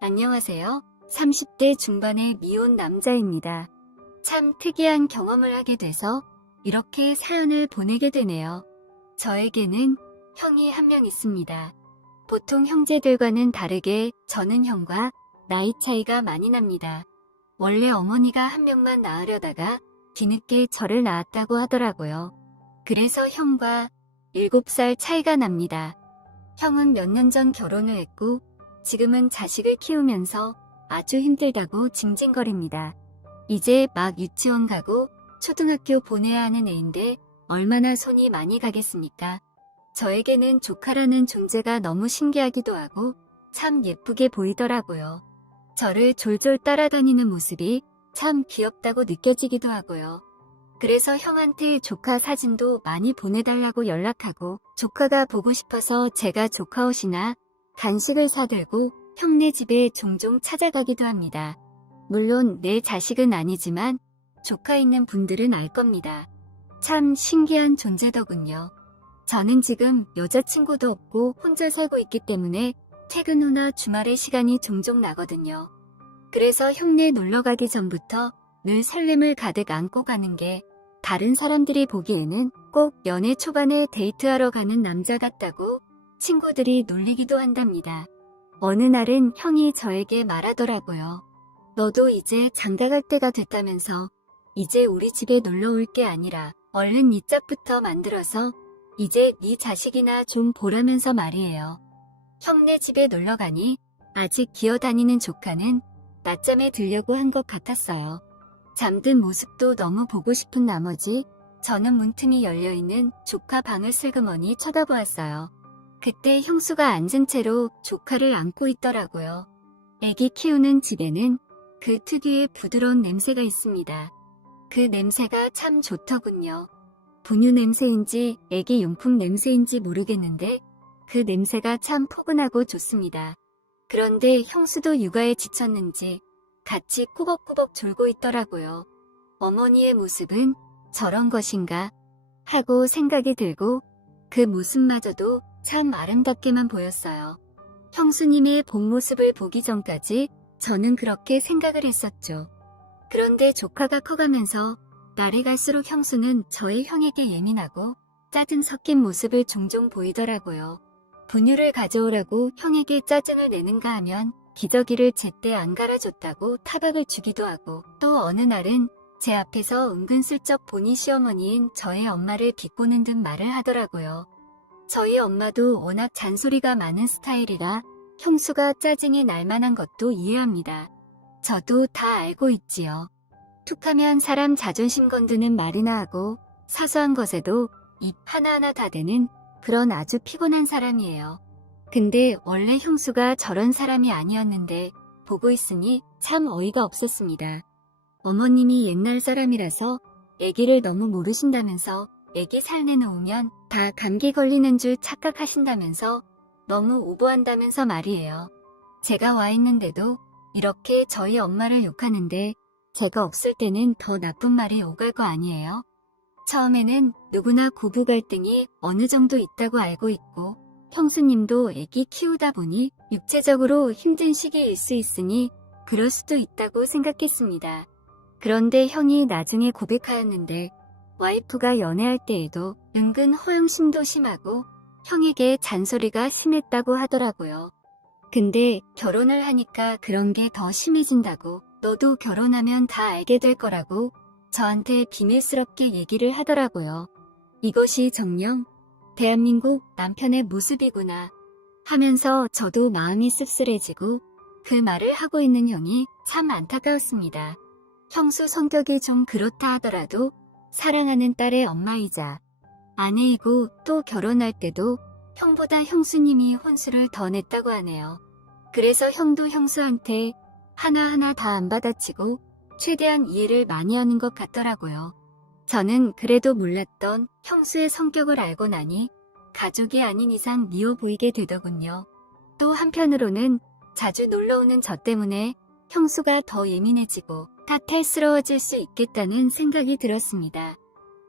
안녕하세요. 30대 중반의 미혼 남자입니다. 참 특이한 경험을 하게 돼서 이렇게 사연을 보내게 되네요. 저에게는 형이 한 명 있습니다. 보통 형제들과는 다르게 저는 형과 나이 차이가 많이 납니다. 원래 어머니가 한 명만 낳으려다가 뒤늦게 저를 낳았다고 하더라고요. 그래서 형과 7살 차이가 납니다. 형은 몇 년 전 결혼을 했고 지금은 자식을 키우면서 아주 힘들다고 징징거립니다. 이제 막 유치원 가고 초등학교 보내야 하는 애인데 얼마나 손이 많이 가겠습니까? 저에게는 조카라는 존재가 너무 신기하기도 하고 참 예쁘게 보이더라고요. 저를 졸졸 따라다니는 모습이 참 귀엽다고 느껴지기도 하고요. 그래서 형한테 조카 사진도 많이 보내달라고 연락하고 조카가 보고 싶어서 제가 조카 옷이나 간식을 사들고 형네 집에 종종 찾아가기도 합니다. 물론 내 자식은 아니지만 조카 있는 분들은 알 겁니다. 참 신기한 존재더군요. 저는 지금 여자친구도 없고 혼자 살고 있기 때문에 퇴근 후나 주말에 시간이 종종 나거든요. 그래서 형네 놀러 가기 전부터 늘 설렘을 가득 안고 가는 게 다른 사람들이 보기에는 꼭 연애 초반에 데이트하러 가는 남자 같다고 친구들이 놀리기도 한답니다. 어느 날은 형이 저에게 말하더라고요. 너도 이제 장가갈 때가 됐다면서 이제 우리 집에 놀러 올 게 아니라 얼른 이 짝부터 만들어서 이제 네 자식이나 좀 보라면서 말이에요. 형네 집에 놀러 가니 아직 기어다니는 조카는 낮잠에 들려고 한 것 같았어요. 잠든 모습도 너무 보고 싶은 나머지 저는 문틈이 열려있는 조카 방을 슬그머니 쳐다보았어요. 그때 형수가 앉은 채로 조카를 안고 있더라고요. 애기 키우는 집에는 그 특유의 부드러운 냄새가 있습니다. 그 냄새가 참 좋더군요. 분유 냄새인지 애기 용품 냄새인지 모르겠는데 그 냄새가 참 포근하고 좋습니다. 그런데 형수도 육아에 지쳤는지 같이 꾸벅꾸벅 졸고 있더라고요. 어머니의 모습은 저런 것인가 하고 생각이 들고 그 모습마저도 참 아름답게만 보였어요. 형수님의 본 모습을 보기 전까지 저는 그렇게 생각을 했었죠. 그런데 조카가 커가면서 날이 갈수록 형수는 저의 형에게 예민하고 짜증 섞인 모습을 종종 보이더라고요. 분유를 가져오라고 형에게 짜증을 내는가 하면 기저귀를 제때 안 갈아줬다고 타박을 주기도 하고 또 어느 날은 제 앞에서 은근슬쩍 본인 시어머니인 저의 엄마를 비꼬는 듯 말을 하더라고요. 저희 엄마도 워낙 잔소리가 많은 스타일이라 형수가 짜증이 날 만한 것도 이해합니다. 저도 다 알고 있지요. 툭하면 사람 자존심 건드는 말이나 하고 사소한 것에도 입 하나하나 다 대는 그런 아주 피곤한 사람이에요. 근데 원래 형수가 저런 사람이 아니었는데 보고 있으니 참 어이가 없었습니다. 어머님이 옛날 사람이라서 애기를 너무 모르신다면서 애기 살내놓으면 다 감기 걸리는 줄 착각하신다면서 너무 오버한다면서 말이에요. 제가 와 있는데도 이렇게 저희 엄마를 욕하는데 제가 없을 때는 더 나쁜 말이 오갈 거 아니에요? 처음에는 누구나 고부 갈등이 어느 정도 있다고 알고 있고 형수님도 애기 키우다 보니 육체적으로 힘든 시기일 수 있으니 그럴 수도 있다고 생각했습니다. 그런데 형이 나중에 고백하였는데 와이프가 연애할 때에도 은근 허영심도 심하고 형에게 잔소리가 심했다고 하더라고요. 근데 결혼을 하니까 그런 게 더 심해진다고 너도 결혼하면 다 알게 될 거라고 저한테 비밀스럽게 얘기를 하더라고요. 이것이 정녕 대한민국 남편의 모습이구나 하면서 저도 마음이 씁쓸해지고 그 말을 하고 있는 형이 참 안타까웠습니다. 형수 성격이 좀 그렇다 하더라도 사랑하는 딸의 엄마이자 아내이고 또 결혼할 때도 형보다 형수님이 혼수를 더 냈다고 하네요. 그래서 형도 형수한테 하나하나 다 안 받아치고 최대한 이해를 많이 하는 것 같더라고요. 저는 그래도 몰랐던 형수의 성격을 알고 나니 가족이 아닌 이상 미워 보이게 되더군요. 또 한편으로는 자주 놀러오는 저 때문에 형수가 더 예민해지고 탓탈스러워질 수 있겠다는 생각이 들었습니다.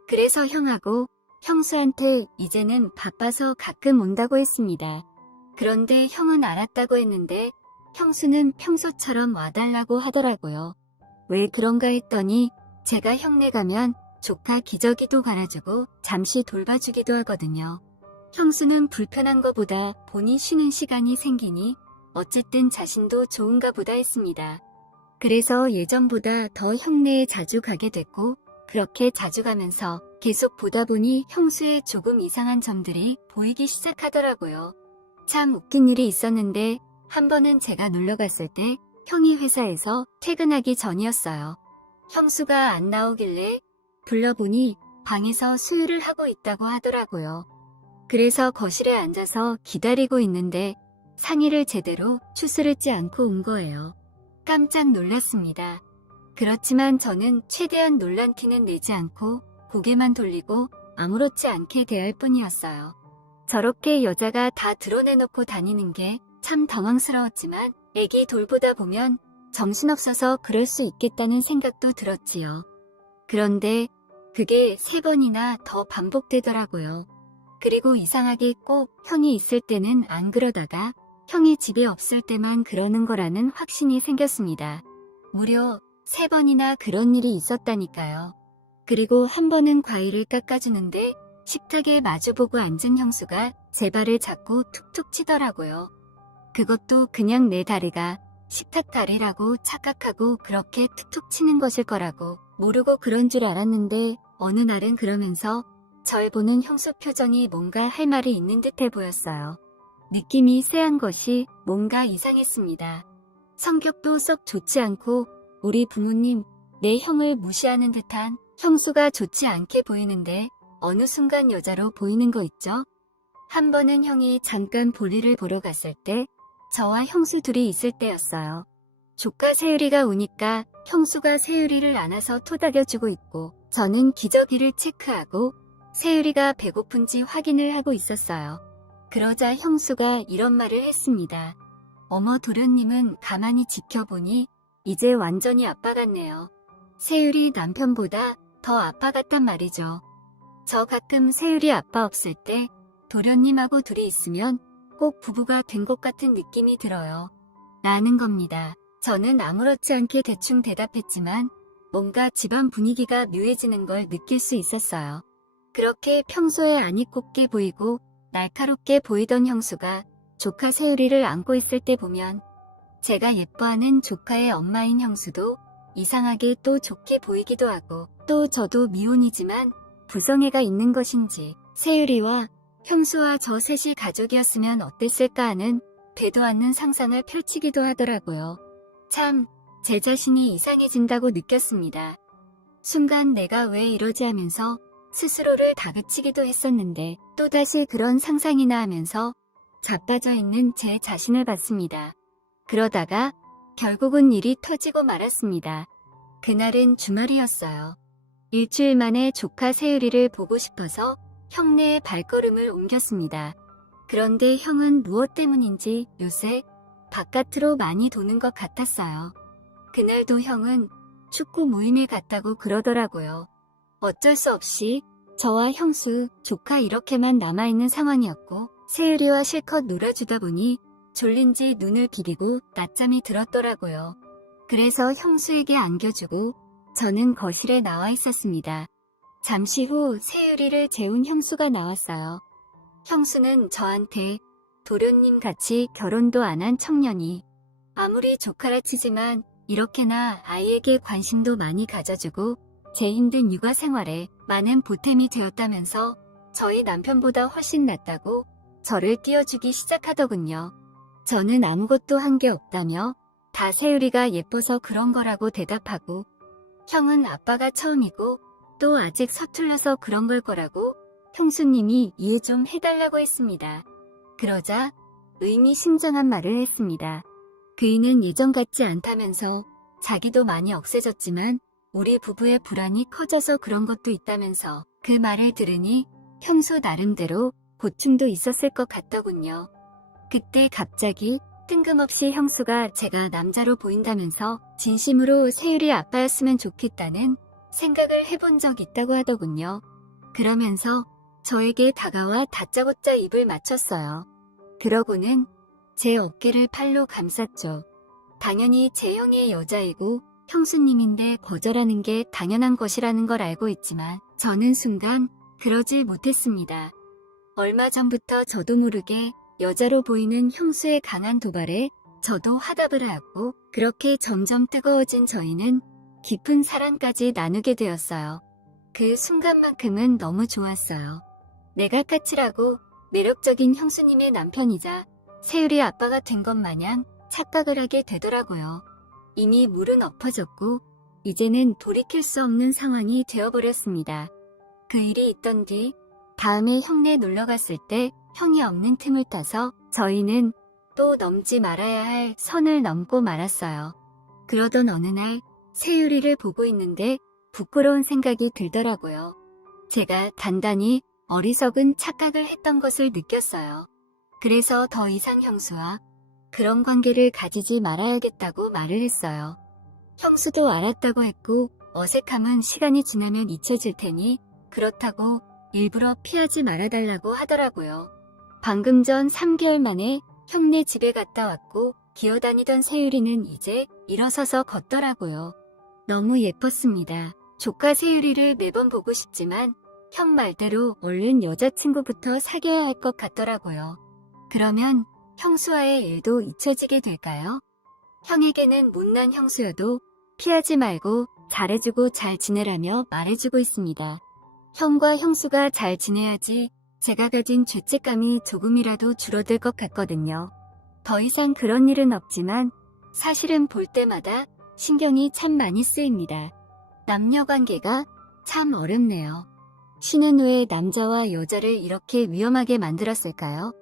그래서 형하고 형수한테 이제는 바빠서 가끔 온다고 했습니다. 그런데 형은 알았다고 했는데 형수는 평소처럼 와달라고 하더라고요. 왜 그런가 했더니 제가 형네 가면 조카 기저귀도 갈아주고 잠시 돌봐주기도 하거든요. 형수는 불편한 것보다 본인 쉬는 시간이 생기니 어쨌든 자신도 좋은가 보다 했습니다. 그래서 예전보다 더 형네에 자주 가게 됐고 그렇게 자주 가면서 계속 보다 보니 형수의 조금 이상한 점들이 보이기 시작하더라고요. 참 웃긴 일이 있었는데 한 번은 제가 놀러 갔을 때 형이 회사에서 퇴근하기 전이었어요. 형수가 안 나오길래 불러보니 방에서 수유를 하고 있다고 하더라고요. 그래서 거실에 앉아서 기다리고 있는데 상의를 제대로 추스르지 않고 온 거예요. 깜짝 놀랐습니다. 그렇지만 저는 최대한 놀란 티는 내지 않고 고개만 돌리고 아무렇지 않게 대할 뿐이었어요. 저렇게 여자가 다 드러내놓고 다니는 게 참 당황스러웠지만 애기 돌보다 보면 정신없어서 그럴 수 있겠다는 생각도 들었지요. 그런데 그게 3번이나 더 반복되더라고요. 그리고 이상하게 꼭 형이 있을 때는 안 그러다가 형이 집에 없을 때만 그러는 거라는 확신이 생겼습니다. 무려 3번이나 그런 일이 있었다니까요. 그리고 한 번은 과일을 깎아주는데 식탁에 마주보고 앉은 형수가 제 발을 잡고 툭툭 치더라고요. 그것도 그냥 내 다리가 식탁 다리라고 착각하고 그렇게 툭툭 치는 것일 거라고 모르고 그런 줄 알았는데 어느 날은 그러면서 절 보는 형수 표정이 뭔가 할 말이 있는 듯해 보였어요. 느낌이 쎄한 것이 뭔가 이상했습니다. 성격도 썩 좋지 않고 우리 부모님, 내 형을 무시하는 듯한 형수가 좋지 않게 보이는데 어느 순간 여자로 보이는 거 있죠? 한 번은 형이 잠깐 볼일을 보러 갔을 때 저와 형수 둘이 있을 때였어요. 조카 세율이가 우니까 형수가 세율이를 안아서 토닥여주고 있고 저는 기저귀를 체크하고 세율이가 배고픈지 확인을 하고 있었어요. 그러자 형수가 이런 말을 했습니다. 어머 도련님은 가만히 지켜보니 이제 완전히 아빠 같네요. 세율이 남편보다 더 아빠 같단 말이죠. 저 가끔 세율이 아빠 없을 때 도련님하고 둘이 있으면 꼭 부부가 된 것 같은 느낌이 들어요. 라는 겁니다. 저는 아무렇지 않게 대충 대답했지만 뭔가 집안 분위기가 묘해지는 걸 느낄 수 있었어요. 그렇게 평소에 안 입곱게 보이고 날카롭게 보이던 형수가 조카 세율이를 안고 있을 때 보면 제가 예뻐하는 조카의 엄마인 형수도 이상하게 또 좋게 보이기도 하고 또 저도 미혼이지만 부성애가 있는 것인지 세율이와 형수와 저 셋이 가족이었으면 어땠을까 하는 되도 않는 상상을 펼치기도 하더라고요. 참, 제 자신이 이상해진다고 느꼈습니다. 순간 내가 왜 이러지 하면서 스스로를 다그치기도 했었는데 또다시 그런 상상이나 하면서 자빠져 있는 제 자신을 봤습니다. 그러다가 결국은 일이 터지고 말았습니다. 그날은 주말이었어요. 일주일 만에 조카 세율이를 보고 싶어서 형네의 발걸음을 옮겼습니다. 그런데 형은 무엇 때문인지 요새 바깥으로 많이 도는 것 같았어요. 그날도 형은 축구 모임에 갔다고 그러더라고요. 어쩔 수 없이 저와 형수, 조카 이렇게만 남아있는 상황이었고 세율이와 실컷 놀아주다 보니 졸린지 눈을 비비고 낮잠이 들었더라고요. 그래서 형수에게 안겨주고 저는 거실에 나와 있었습니다. 잠시 후 세율이를 재운 형수가 나왔어요. 형수는 저한테 도련님 같이 결혼도 안 한 청년이 아무리 조카라 치지만 이렇게나 아이에게 관심도 많이 가져주고 제 힘든 육아 생활에 많은 보탬이 되었다면서 저희 남편보다 훨씬 낫다고 저를 띄워주기 시작하더군요. 저는 아무것도 한 게 없다며 다 세율이가 예뻐서 그런 거라고 대답하고 형은 아빠가 처음이고 또 아직 서툴러서 그런 걸 거라고 형수님이 이해 좀 해달라고 했습니다. 그러자 의미심장한 말을 했습니다. 그이는 예전 같지 않다면서 자기도 많이 억세졌지만 우리 부부의 불안이 커져서 그런 것도 있다면서 그 말을 들으니 형수 나름대로 고충도 있었을 것 같더군요. 그때 갑자기 뜬금없이 형수가 제가 남자로 보인다면서 진심으로 세율이 아빠였으면 좋겠다는 생각을 해본 적 있다고 하더군요. 그러면서 저에게 다가와 다짜고짜 입을 맞췄어요. 그러고는 제 어깨를 팔로 감쌌죠. 당연히 제 형의 여자이고 형수님인데 거절하는 게 당연한 것이라는 걸 알고 있지만 저는 순간 그러지 못했습니다. 얼마 전부터 저도 모르게 여자로 보이는 형수의 강한 도발에 저도 화답을 하고 그렇게 점점 뜨거워진 저희는 깊은 사랑까지 나누게 되었어요. 그 순간만큼은 너무 좋았어요. 내가 까칠하고 매력적인 형수님의 남편이자 세율이 아빠가 된 것 마냥 착각을 하게 되더라고요. 이미 물은 엎어졌고 이제는 돌이킬 수 없는 상황이 되어버렸습니다. 그 일이 있던 뒤 다음에 형네 놀러 갔을 때 형이 없는 틈을 타서 저희는 또 넘지 말아야 할 선을 넘고 말았어요. 그러던 어느 날 세율이를 보고 있는데 부끄러운 생각이 들더라고요. 제가 단단히 어리석은 착각을 했던 것을 느꼈어요. 그래서 더 이상 형수와 그런 관계를 가지지 말아야겠다고 말을 했어요. 형수도 알았다고 했고 어색함은 시간이 지나면 잊혀질 테니 그렇다고 일부러 피하지 말아달라고 하더라고요. 방금 전 3개월 만에 형네 집에 갔다 왔고 기어다니던 세율이는 이제 일어서서 걷더라고요. 너무 예뻤습니다. 조카 세율이를 매번 보고 싶지만 형 말대로 얼른 여자친구부터 사귀어야 할 것 같더라고요. 그러면 형수와의 일도 잊혀지게 될까요? 형에게는 못난 형수여도 피하지 말고 잘해주고 잘 지내라며 말해주고 있습니다. 형과 형수가 잘 지내야지 제가 가진 죄책감이 조금이라도 줄어들 것 같거든요. 더 이상 그런 일은 없지만 사실은 볼 때마다 신경이 참 많이 쓰입니다. 남녀 관계가 참 어렵네요. 신은 왜 남자와 여자를 이렇게 위험하게 만들었을까요?